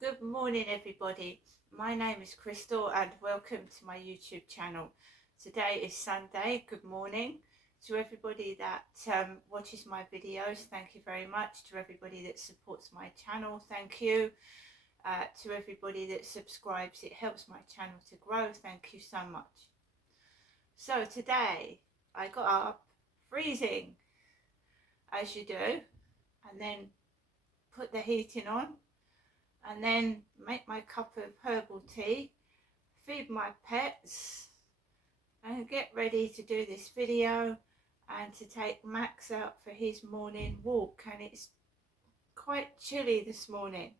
Good morning, everybody. My name is Crystal, and welcome to my YouTube channel. Today is Sunday. Good morning to everybody that watches my videos. Thank you very much. To everybody that supports my channel, thank you. To everybody that subscribes, it helps my channel to grow. Thank you so much. So today I got up freezing, as you do, and then put the heating on, and then make my cup of herbal tea, feed my pets, and get ready to do this video and to take Max out for his morning walk. And it's quite chilly this morning,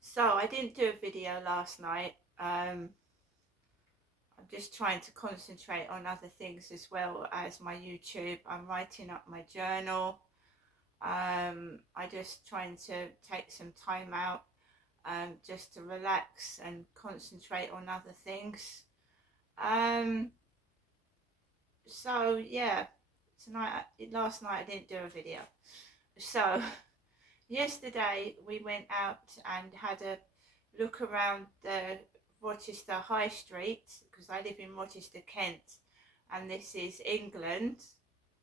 so I didn't do a video last night. I'm just trying to concentrate on other things as well as my YouTube. I'm writing up my journal. I just trying to take some time out just to relax and concentrate on other things. So yeah, last night I didn't do a video. So yesterday we went out and had a look around the Rochester High Street, because I live in Rochester, Kent, and this is England,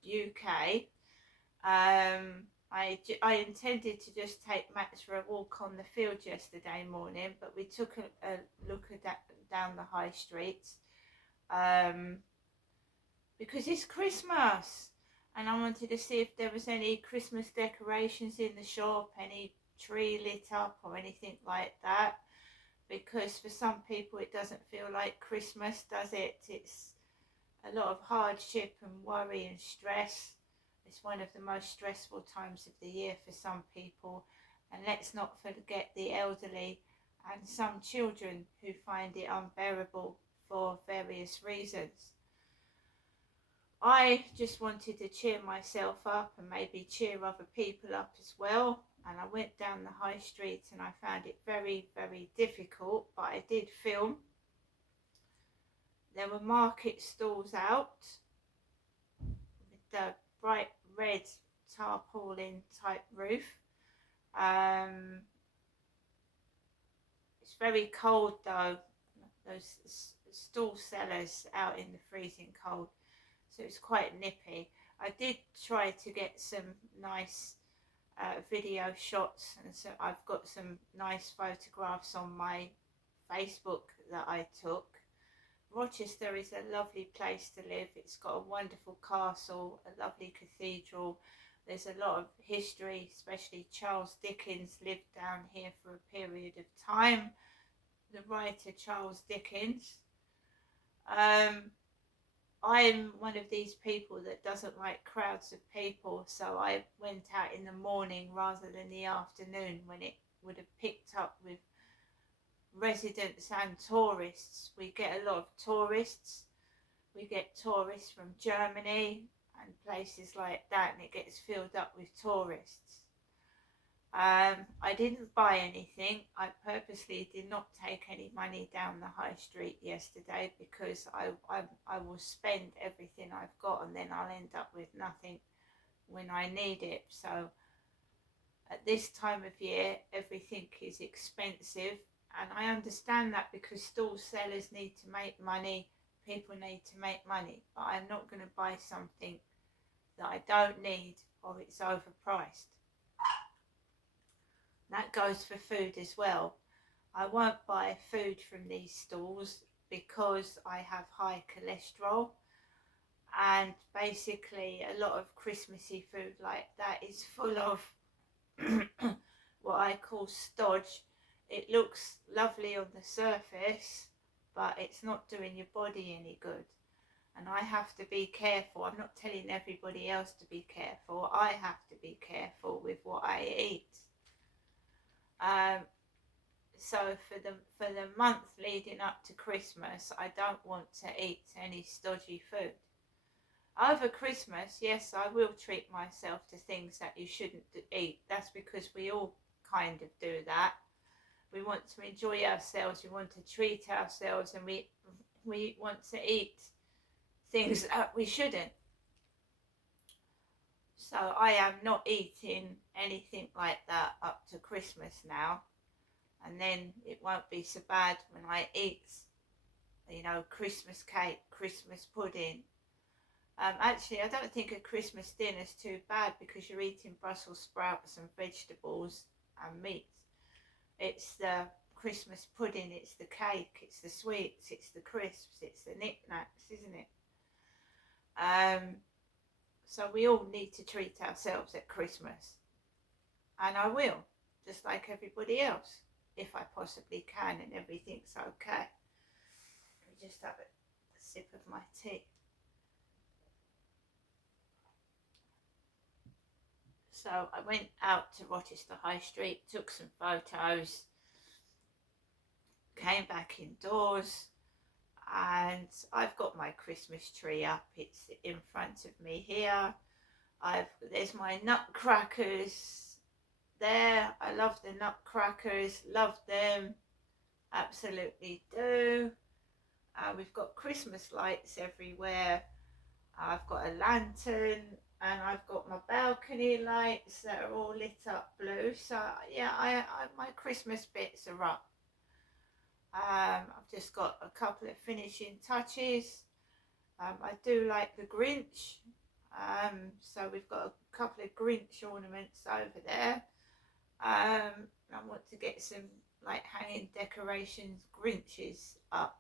UK. I intended to just take Max for a walk on the field yesterday morning, but we took a look down the high street because it's Christmas, and I wanted to see if there was any Christmas decorations in the shop, any tree lit up or anything like that, because for some people it doesn't feel like Christmas, does it? It's a lot of hardship and worry and stress. It's one of the most stressful times of the year for some people, and let's not forget the elderly and some children who find it unbearable for various reasons. I just wanted to cheer myself up and maybe cheer other people up as well, and I went down the high street and I found it very, very difficult, but I did film. There were market stalls out with the bright red tarpaulin type roof. It's very cold though, those stall sellers out in the freezing cold, so it's quite nippy. I did try to get some nice video shots, and so I've got some nice photographs on my Facebook that I took. Rochester is a lovely place to live. It's got a wonderful castle, a lovely cathedral. There's a lot of history, especially Charles Dickens lived down here for a period of time. The writer Charles Dickens. I'm one of these people that doesn't like crowds of people, so I went out in the morning rather than the afternoon, when it would have picked up with residents and tourists. We get a lot of tourists. We get tourists from Germany and places like that, and it gets filled up with tourists. I didn't buy anything. I purposely did not take any money down the high street yesterday, because I will spend everything I've got and then I'll end up with nothing when I need it. So at this time of year everything is expensive, and I understand that, because stall sellers need to make money, people need to make money, but I'm not going to buy something that I don't need or it's overpriced. That goes for food as well. I won't buy food from these stalls because I have high cholesterol, and basically a lot of Christmassy food like that is full of what I call stodge. It looks lovely on the surface, but it's not doing your body any good. And I have to be careful. I'm not telling everybody else to be careful. I have to be careful with what I eat. So for the month leading up to Christmas, I don't want to eat any stodgy food. Over Christmas, yes, I will treat myself to things that you shouldn't eat. That's because we all kind of do that. We want to enjoy ourselves, we want to treat ourselves, and we want to eat things that we shouldn't. So I am not eating anything like that up to Christmas now. And then it won't be so bad when I eat, Christmas cake, Christmas pudding. Actually, I don't think a Christmas dinner's too bad because you're eating Brussels sprouts and vegetables and meat. It's the Christmas pudding, it's the cake, it's the sweets, it's the crisps, it's the knickknacks, isn't it? So we all need to treat ourselves at Christmas. And I will, just like everybody else, if I possibly can and everything's okay. Let me just have a sip of my tea. So I went out to Rochester High Street, took some photos, came back indoors, and I've got my Christmas tree up. It's in front of me here. There's my nutcrackers there. I love the nutcrackers, love them, absolutely do. We've got Christmas lights everywhere. I've got a lantern and I've got my balcony lights that are all lit up blue. So yeah, my Christmas bits are up. I've just got a couple of finishing touches. I do like the Grinch. So we've got a couple of Grinch ornaments over there. I want to get some like hanging decorations, Grinches up.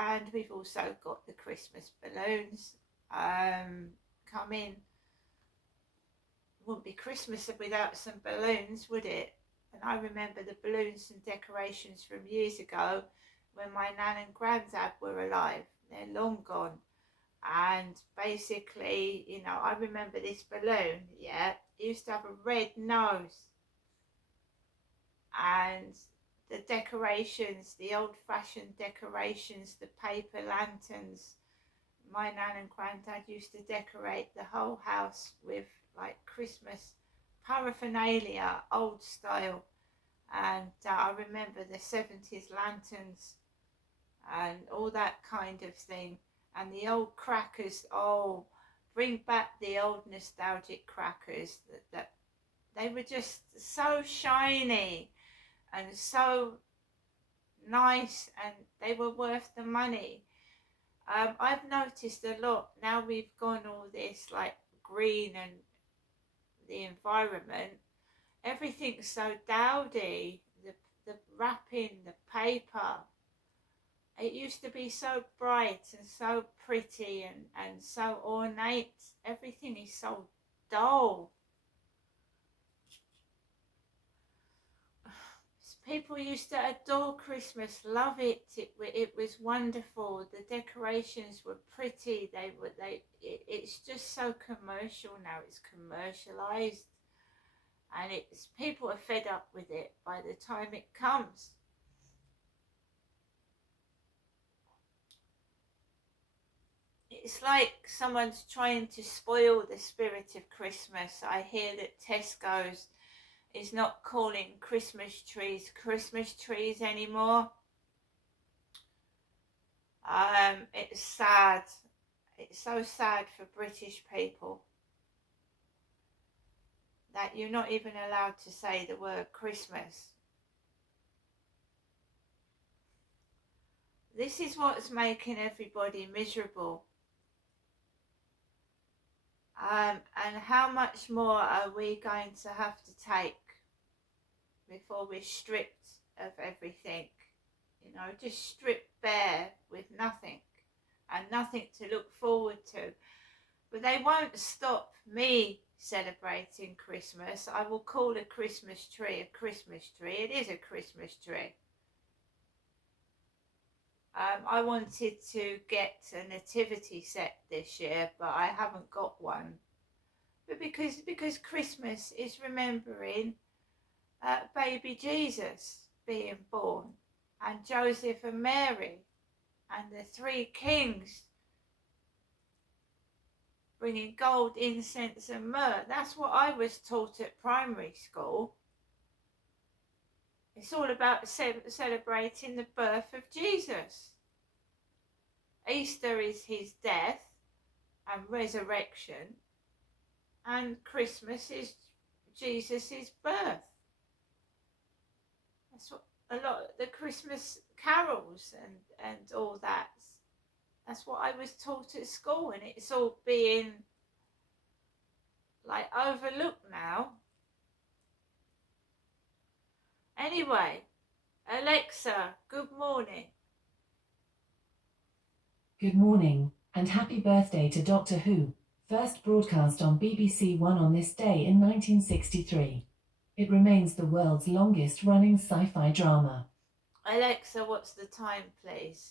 And we've also got the Christmas balloons coming. Wouldn't be Christmas without some balloons, would it? And I remember the balloons and decorations from years ago when my nan and granddad were alive. They're long gone. And basically, I remember this balloon, it used to have a red nose. And the decorations, the old-fashioned decorations, the paper lanterns, my nan and granddad used to decorate the whole house with like Christmas paraphernalia, old style. And I remember the 70s lanterns and all that kind of thing. And the old crackers, bring back the old nostalgic crackers that they were just so shiny and so nice, and they were worth the money. I've noticed a lot now we've gone all this like green and the environment, everything's so dowdy, the wrapping, the paper. It used to be so bright and so pretty and so ornate. Everything is so dull. People used to adore Christmas, love it. It was wonderful. The decorations were pretty. It's just so commercial now. It's commercialized, and people are fed up with it by the time it comes. It's like someone's trying to spoil the spirit of Christmas. I hear that Tesco's is not calling Christmas trees anymore. It's sad. It's so sad for British people that you're not even allowed to say the word Christmas. This is what's making everybody miserable. And how much more are we going to have to take before we're stripped of everything? Just stripped bare with nothing and nothing to look forward to. But they won't stop me celebrating Christmas. I will call a Christmas tree a Christmas tree. It is a Christmas tree. I wanted to get a nativity set this year, but I haven't got one. But because Christmas is remembering baby Jesus being born, and Joseph and Mary, and the three kings bringing gold, incense and myrrh. That's what I was taught at primary school. It's all about celebrating the birth of Jesus. Easter is his death and resurrection, and Christmas is Jesus' birth. That's what a lot of the Christmas carols and all that. That's what I was taught at school, and it's all being like overlooked now. Anyway, Alexa, good morning. Good morning, and happy birthday to Doctor Who, first broadcast on BBC One on this day in 1963. It remains the world's longest-running sci-fi drama. Alexa, what's the time, please?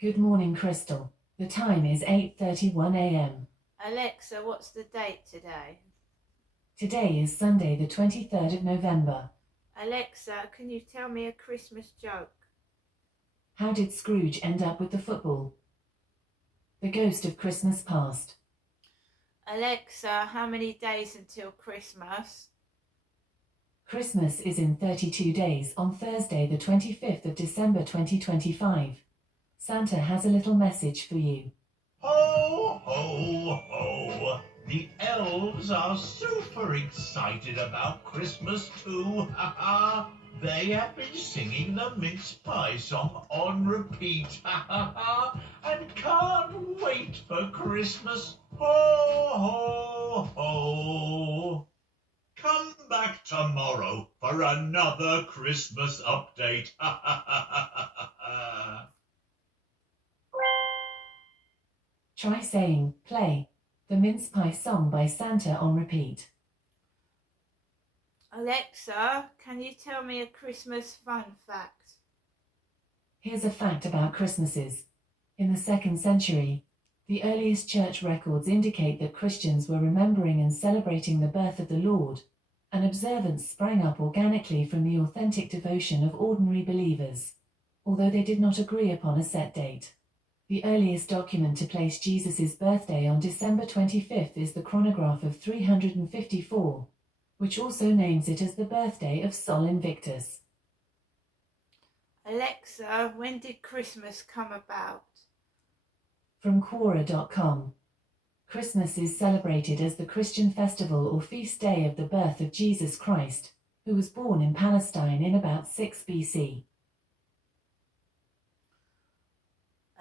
Good morning, Crystal. The time is 8:31 a.m. Alexa, what's the date today? Today is Sunday, the 23rd of November. Alexa, can you tell me a Christmas joke? How did Scrooge end up with the football? The ghost of Christmas past. Alexa, how many days until Christmas? Christmas is in 32 days on Thursday, the 25th of December 2025. Santa has a little message for you. Ho, ho, ho! The elves are super excited about Christmas too. Ha ha! They have been singing the mince pie song on repeat. Ha ha ha! And can't wait for Christmas. Ho, ho, ho! Come back tomorrow for another Christmas update. Ha ha ha ha ha! Try saying, play, the mince pie song by Santa on repeat. Alexa, can you tell me a Christmas fun fact? Here's a fact about Christmases. In the 2nd century, the earliest church records indicate that Christians were remembering and celebrating the birth of the Lord. An observance sprang up organically from the authentic devotion of ordinary believers, although they did not agree upon a set date. The earliest document to place Jesus' birthday on December 25th is the chronograph of 354, which also names it as the birthday of Sol Invictus. Alexa, when did Christmas come about? From Quora.com. Christmas is celebrated as the Christian festival or feast day of the birth of Jesus Christ, who was born in Palestine in about 6 BC.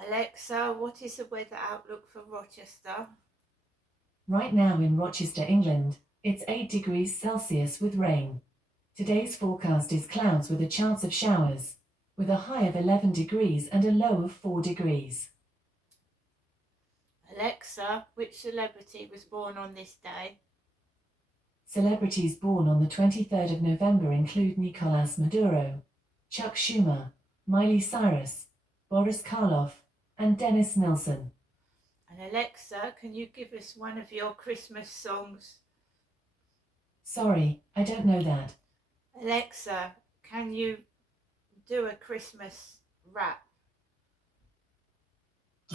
Alexa, what is the weather outlook for Rochester? Right now in Rochester, England, it's 8 degrees Celsius with rain. Today's forecast is clouds with a chance of showers, with a high of 11 degrees and a low of 4 degrees. Alexa, which celebrity was born on this day? Celebrities born on the 23rd of November include Nicolas Maduro, Chuck Schumer, Miley Cyrus, Boris Karloff, and Dennis Nilsson. And Alexa, can you give us one of your Christmas songs? Sorry, I don't know that. Alexa, can you do a Christmas rap?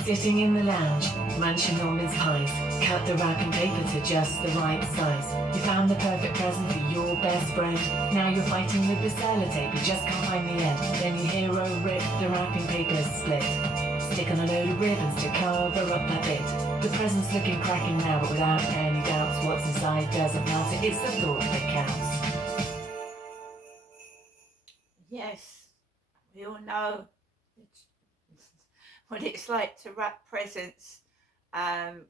Sitting in the lounge, munching on mince pies, cut the wrapping paper to just the right size. You found the perfect present for your best friend. Now you're fighting with the sellotape, you just can't find the end. Then you hear a rip, the wrapping paper's split. Stick on a load of ribbons to cover up that bit. The present's looking cracking now, but without any doubts, what's inside doesn't matter. It's the thought that counts. Yes, we all know what it's like to wrap presents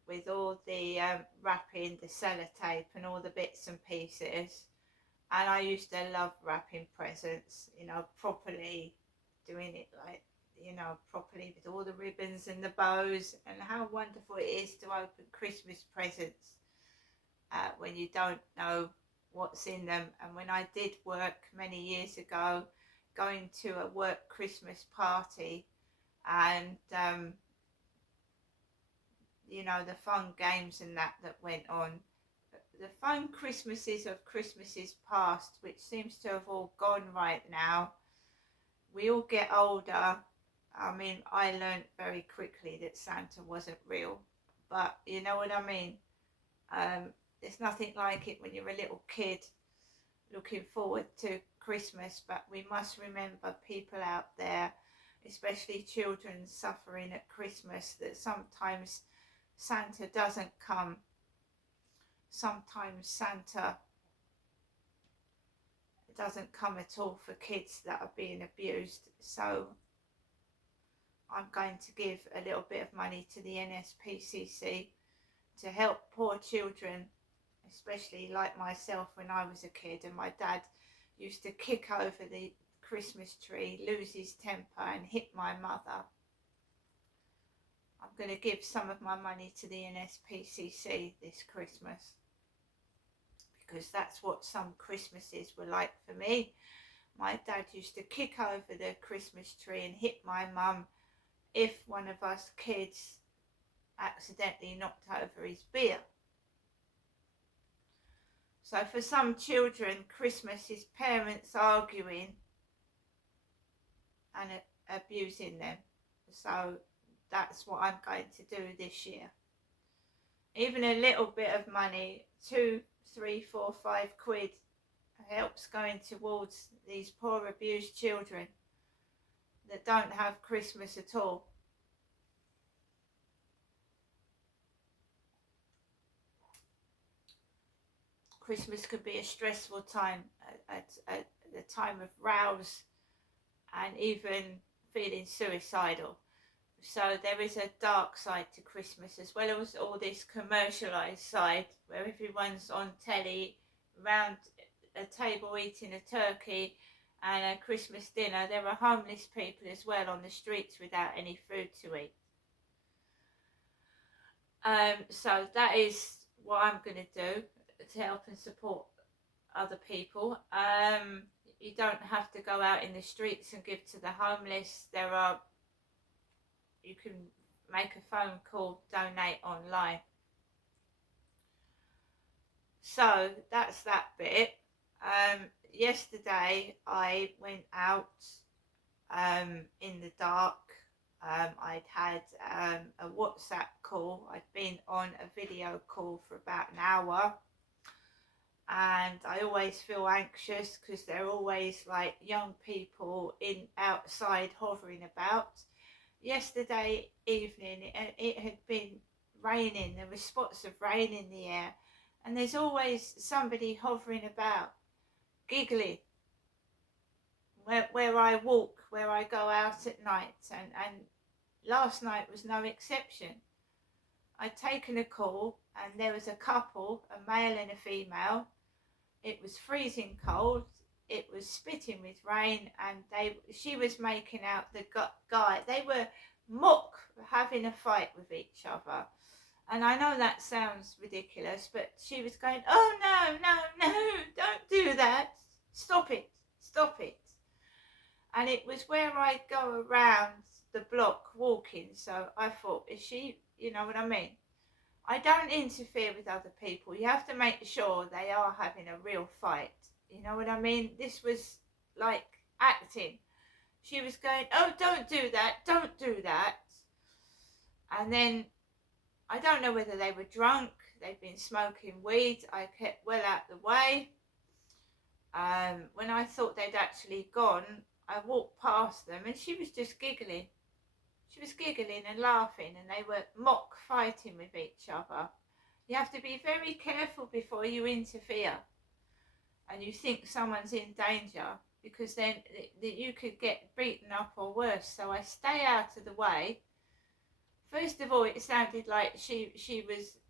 with all the wrapping, the sellotape and all the bits and pieces. And I used to love wrapping presents, properly doing it properly with all the ribbons and the bows, and how wonderful it is to open Christmas presents when you don't know what's in them. And when I did work many years ago, going to a work Christmas party, and the fun games and that went on, the fun Christmases of Christmases past, which seems to have all gone right now. We all get older. I mean, I learned very quickly that Santa wasn't real, but you know what I mean. There's nothing like it when you're a little kid looking forward to Christmas, but we must remember people out there, especially children, suffering at Christmas, that sometimes Santa doesn't come. sometimes Santa doesn't come at all for kids that are being abused. So I'm going to give a little bit of money to the NSPCC to help poor children, especially like myself when I was a kid, and my dad used to kick over the Christmas tree, lose his temper and hit my mother. I'm going to give some of my money to the NSPCC this Christmas, because that's what some Christmases were like for me. My dad used to kick over the Christmas tree and hit my mum if one of us kids accidentally knocked over his beer. So for some children, Christmas is parents arguing and abusing them. So that's what I'm going to do this year. Even a little bit of money, 2, 3, 4, 5 quid, helps going towards these poor abused children that don't have Christmas at all. Christmas could be a stressful time, at the time of rows and even feeling suicidal. So there is a dark side to Christmas, as well as all this commercialised side where everyone's on telly around a table eating a turkey and a Christmas dinner. There are homeless people as well on the streets without any food to eat. So that is what I'm going to do to help and support other people. You don't have to go out in the streets and give to the homeless. You can make a phone call, donate online. So that's that bit. Yesterday I went out in the dark. I'd had a WhatsApp call. I'd been on a video call for about an hour, and I always feel anxious because there are always like young people outside hovering about. Yesterday evening it had been raining. There were spots of rain in the air, and there's always somebody hovering about, giggling where I walk, where I go out at night, and last night was no exception. I'd taken a call and there was a couple, a male and a female. It was freezing cold. It was spitting with rain, and she was making out the guy. They were having a fight with each other. And I know that sounds ridiculous, but she was going, "Oh no, no, no, don't do that. Stop it, stop it." And it was where I'd go around the block walking. So I thought, is she, you know what I mean? I don't interfere with other people. You have to make sure they are having a real fight. You know what I mean? This was like acting. She was going, "Oh, don't do that, don't do that." And then, I don't know whether they were drunk, they'd been smoking weed. I kept well out the way. When I thought they'd actually gone, I walked past them and she was just giggling. She was giggling and laughing, and they were mock fighting with each other. You have to be very careful before you interfere and you think someone's in danger, because then you could get beaten up or worse. So I stay out of the way. First of all, it sounded like she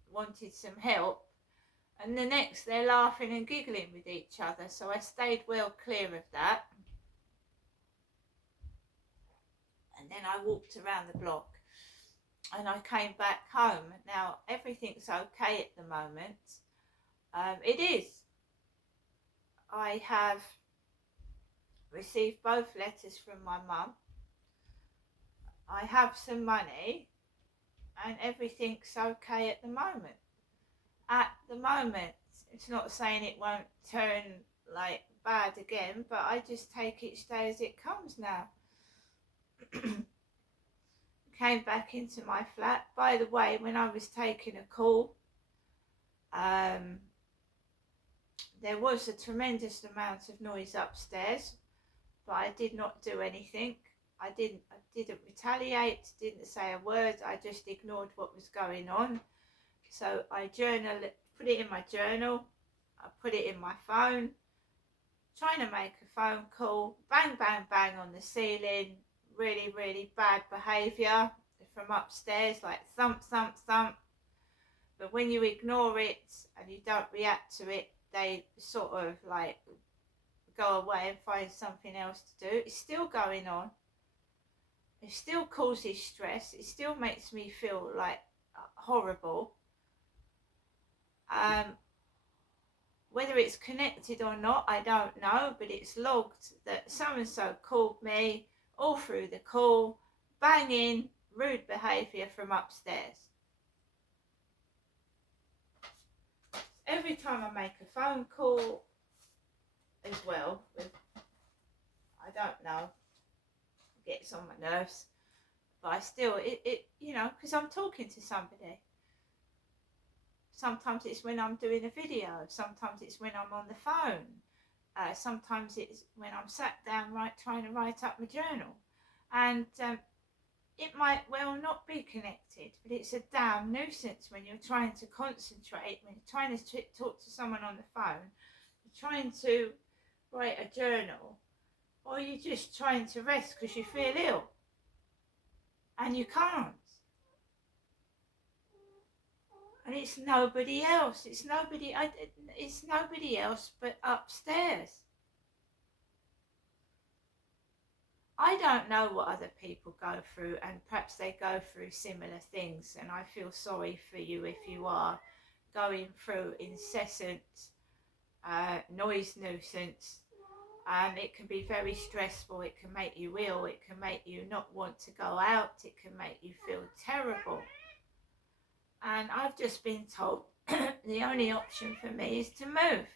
wanted some help, and the next they're laughing and giggling with each other. So I stayed well clear of that. And then I walked around the block and I came back home. Now everything's okay at the moment. It is. I have received both letters from my mum. I have some money and everything's okay at the moment. At the moment, it's not saying it won't turn like bad again, but I just take each day as it comes now. Came back into my flat. By the way, when I was taking a call, there was a tremendous amount of noise upstairs, but I did not do anything. I didn't retaliate, didn't say a word. I just ignored what was going on. So I put it in my journal, I put it in my phone, trying to make a phone call, bang, bang, bang on the ceiling, really, really bad behaviour from upstairs, like thump, thump, thump. But when you ignore it and you don't react to it, they sort of like go away and find something else to do. It's still going on. It still causes stress. It still makes me feel like horrible. Whether it's connected or not, I don't know, but it's logged that so-and-so called me all through the call, banging, rude behaviour from upstairs. Every time I make a phone call as well, I don't know, it gets on my nerves, but I still, you know, because I'm talking to somebody. Sometimes it's when I'm doing a video, sometimes it's when I'm on the phone, sometimes it's when I'm sat down trying to write up my journal. And it might well not be connected, but it's a damn nuisance when you're trying to concentrate, when you're trying to talk to someone on the phone, you're trying to write a journal, or you're just trying to rest because you feel ill and you can't. And it's nobody else. It's nobody else but upstairs. I don't know what other people go through, and perhaps they go through similar things, and I feel sorry for you if you are going through incessant noise nuisance. It can be very stressful. It can make you ill. It can make you not want to go out. It can make you feel terrible. And I've just been told the only option for me is to move.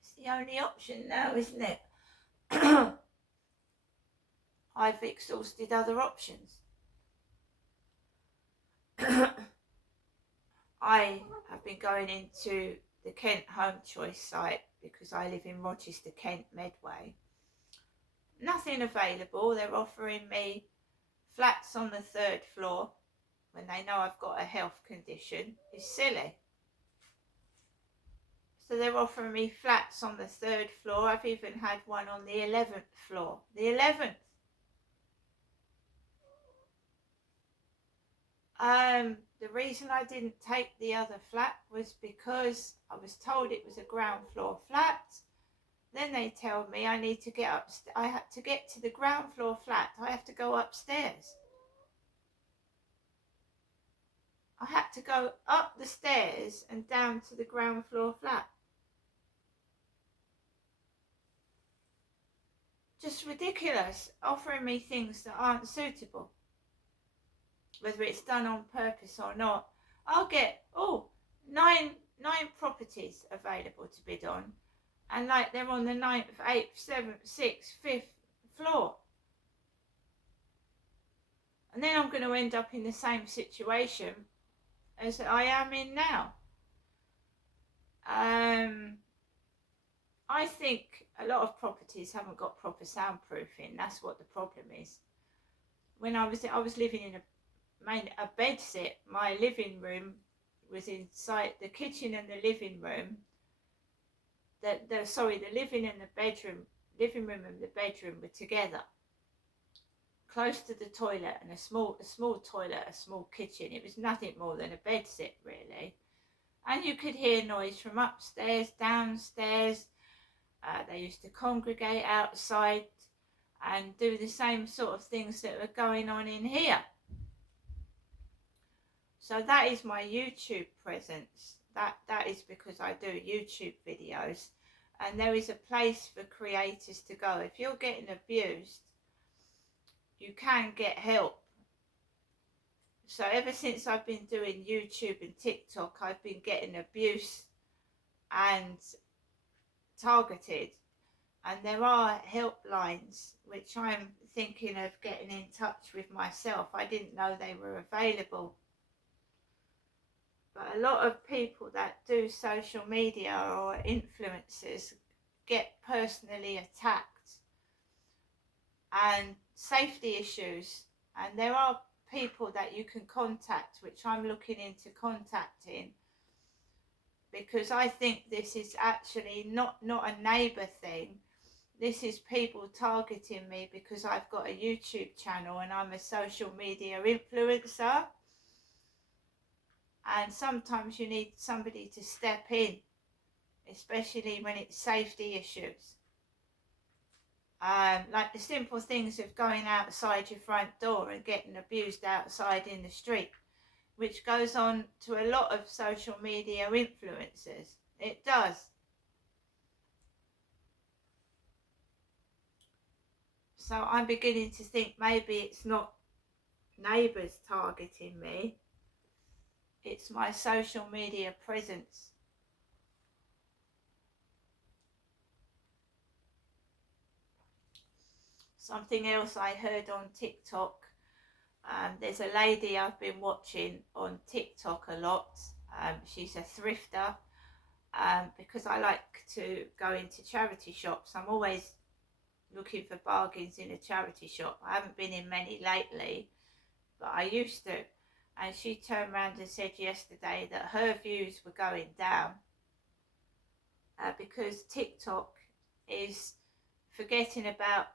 It's the only option now, isn't it? I've exhausted other options. I have been going into the Kent Home Choice site because I live in Rochester, Kent, Medway. Nothing available. They're offering me flats on the 3rd floor when they know I've got a health condition. It's silly. So they're offering me flats on the 3rd floor. I've even had one on the 11th floor. The 11th. The reason I didn't take the other flat was because I was told it was a ground floor flat. Then they tell me I need to get up. I had to get to the ground floor flat. I have to go upstairs. I had to go up the stairs and down to the ground floor flat. Just ridiculous, offering me things that aren't suitable. Whether it's done on purpose or not, I'll get nine properties available to bid on, and like they're on the 9th, 8th, 7th, 6th, 5th floor, and then I'm going to end up in the same situation as I am in now. I think a lot of properties haven't got proper soundproofing. That's what the problem is. When I was living in a bed set, my living room was inside the kitchen and the living room. The living room and the bedroom were together, close to the toilet, and a small toilet, a small kitchen. It was nothing more than a bed set, really. And you could hear noise from upstairs, downstairs. They used to congregate outside and do the same sort of things that were going on in here. So that is my YouTube presence. That is because I do YouTube videos, and there is a place for creators to go. If you're getting abused, you can get help. So ever since I've been doing YouTube and TikTok, I've been getting abuse and targeted, and there are helplines which I'm thinking of getting in touch with myself. I didn't know they were available. But a lot of people that do social media or influencers get personally attacked and safety issues. And there are people that you can contact, which I'm looking into contacting, because I think this is actually not a neighbour thing. This is people targeting me because I've got a YouTube channel and I'm a social media influencer. And sometimes you need somebody to step in, especially when it's safety issues. Like the simple things of going outside your front door and getting abused outside in the street, which goes on to a lot of social media influencers. It does. So I'm beginning to think maybe it's not neighbours targeting me, it's my social media presence. Something else I heard on TikTok, there's a lady I've been watching on TikTok a lot. She's a thrifter, because I like to go into charity shops. I'm always looking for bargains in a charity shop. I haven't been in many lately, but I used to. And she turned around and said yesterday that her views were going down, because TikTok is forgetting about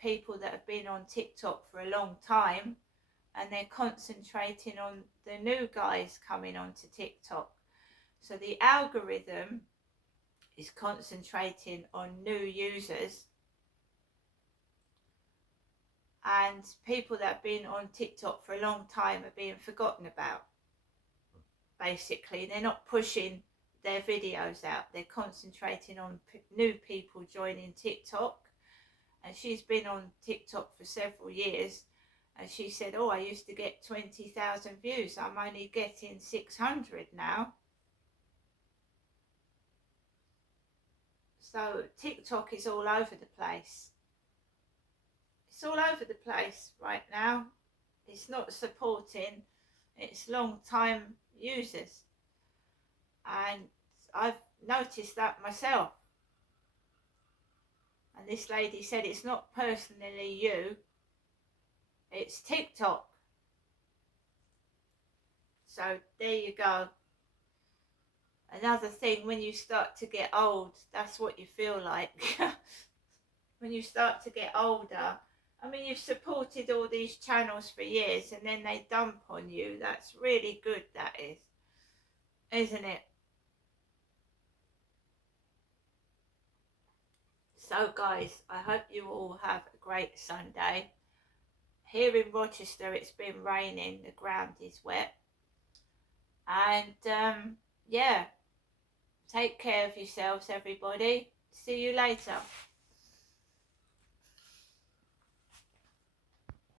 people that have been on TikTok for a long time, and they're concentrating on the new guys coming onto TikTok. So the algorithm is concentrating on new users, and people that have been on TikTok for a long time are being forgotten about. Basically, they're not pushing their videos out. They're concentrating on new people joining TikTok. And she's been on TikTok for several years, and she said, oh, I used to get 20,000 views. I'm only getting 600 now. So TikTok is all over the place. It's all over the place right now. It's not supporting its long-time users. And I've noticed that myself. And this lady said it's not personally you, it's TikTok. So there you go. Another thing, when you start to get old, that's what you feel like. When you start to get older, I mean, you've supported all these channels for years and then they dump on you. That's really good, that is. Isn't it? So guys, I hope you all have a great Sunday. Here in Rochester, it's been raining, the ground is wet. And yeah, take care of yourselves, everybody. See you later.